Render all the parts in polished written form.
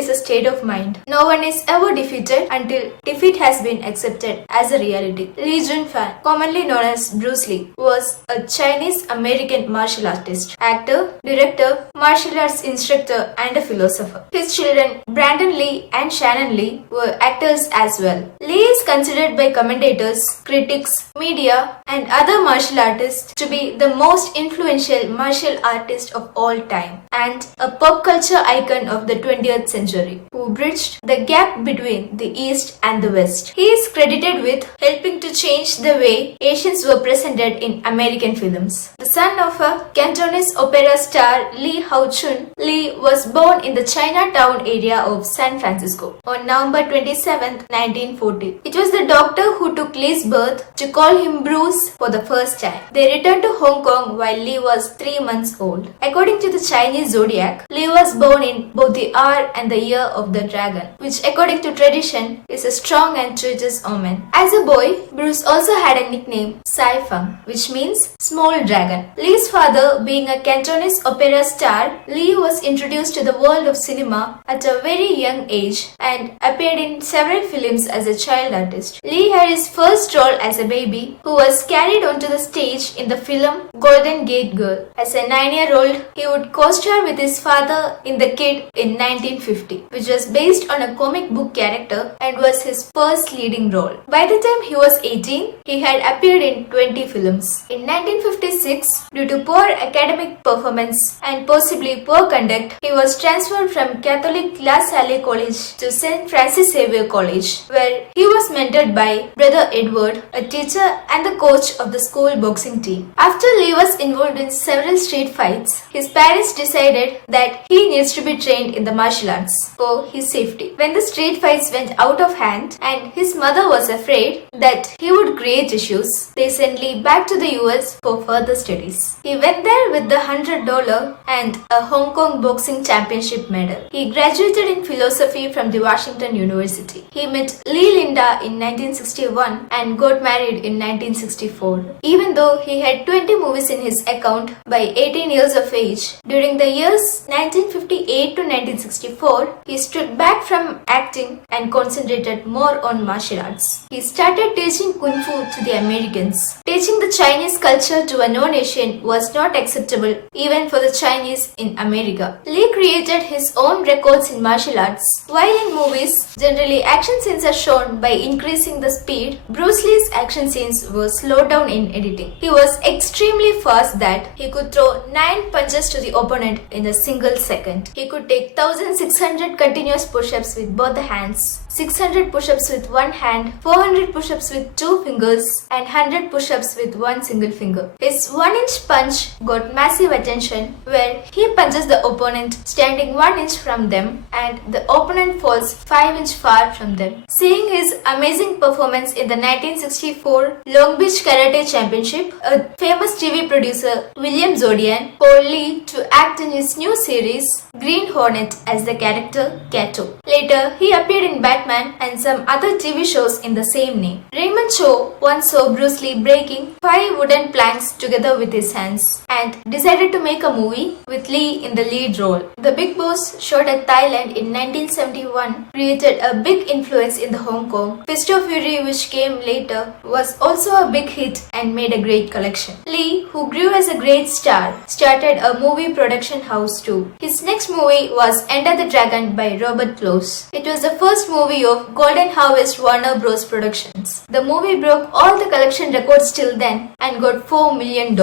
is a state of mind. No one is ever defeated until defeat has been accepted as a reality. Lee Jun-fan, commonly known as Bruce Lee, was a Chinese-American martial artist, actor, director, martial arts instructor, and a philosopher. His children, Brandon Lee and Shannon Lee, were actors as well. Lee is considered by commentators, critics, media, and other martial artists to be the most influential martial artist of all time and a pop culture icon of the 20th century who bridged the gap between the East and the West. He is credited with helping to change the way Asians were presented in American films. The son of a Cantonese opera star Lee Hao-chun, Lee was born in the Chinatown area of San Francisco on November 27, 1940. It was the doctor who took Lee's birth to call him Bruce for the first time. They returned to Hong Kong while Lee was 3 months old. According to the Chinese zodiac, Lee was born in both the hour and the year of the dragon, which according to tradition is a strong and treacherous omen. As a boy, Bruce also had a nickname, Sai Feng, which means small dragon. Lee's father being a Cantonese opera star, Lee was introduced to the world of cinema at a very young age and appeared in several films as a child artist. Lee had his first role as a baby who was carried onto the stage in the film Golden Gate Girl. As a 9-year-old, he would co-star with his father in The Kid in 1950, which was based on a comic book character and was his first leading role. By the time he was 18, he had appeared in 20 films. In 1956, due to poor academic performance and possibly poor conduct, he was transferred from Catholic La Salle College to St. Francis Xavier College, where he was mentored by Brother Edward, a teacher and the coach of the school boxing team. After Lee was involved in several street fights, his parents decided that he needs to be trained in the martial arts for his safety. When the street fights went out of hand and his mother was afraid that he would create issues, they sent Lee back to the US for further studies. He went there with the $100 and a Hong Kong boxing championship medal. He graduated in philosophy from the Washington University. He met Lee Linda in 1961 and got married in 1964. Even though he had 20 movies in his account by 18 years of age, during the years 1958 to 1964, he stood back from acting and concentrated more on martial arts. He started teaching Kung Fu to the Americans. Teaching the Chinese culture to a non-Asian was not acceptable even for the Chinese in America. Lee created his own records in martial arts. While in movies, generally action scenes are shown by increasing the speed, Bruce Lee's action scenes were slowed down in editing. He was extremely fast that he could throw 9 punches to the opponent in a single second. He could take 1600 continuous push-ups with both the hands, 600 push-ups with one hand, 400 push-ups with 2 fingers, and 100 push-ups with one single finger. His 1-inch punch got massive attention where he punches the opponent standing 1 inch from them and the opponent falls 5 inches far from them. Seeing his amazing performance in the 1964 Long Beach Karate Championship, a famous TV producer, William Zodian, called Lee to act in his new series, Green Hornet, as the character Kato. Later, he appeared in Batman and some other TV shows in the same name. Raymond Cho once saw Bruce Lee breaking 5 wooden planks together with his hands and decided to make a movie with Lee in the lead role. The Big Boss, shot at Thailand in 1971, created a big influence in the Hong Kong. Fist of Fury, which came later, was also a big hit and made a great collection. Lee, who grew as a great star, started a movie production house too. His next movie was Enter the Dragon by Robert Close. It was the first movie of Golden Harvest Warner Bros. Productions. The movie broke all the collection records till then and got $4 million.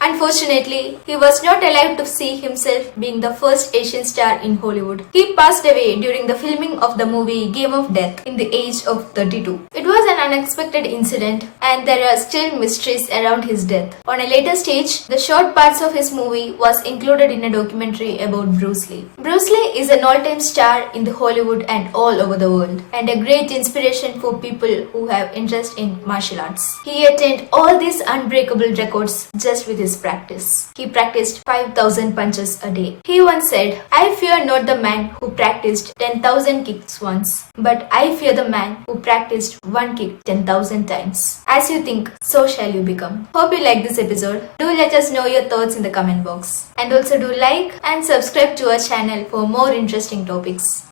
Unfortunately, he was not alive to see himself being the first Asian star in Hollywood. He passed away during the filming of the movie Game of Death in the age of 32. It was an unexpected incident and there are still mysteries around his death. On a later stage, the short parts of his movie was included in a documentary about Bruce Lee. Bruce Lee is an all-time star in the Hollywood and all over the world and a great inspiration for people who have interest in martial arts. He attained all these unbreakable records just with his practice. He practiced 5,000 punches a day. He once said, "I fear not the man who practiced 10,000 kicks once, but I fear the man who practiced one kick defeat 10,000 times. As you think, so shall you become. Hope you like this episode. Do let us know your thoughts in the comment box. And also do like and subscribe to our channel for more interesting topics.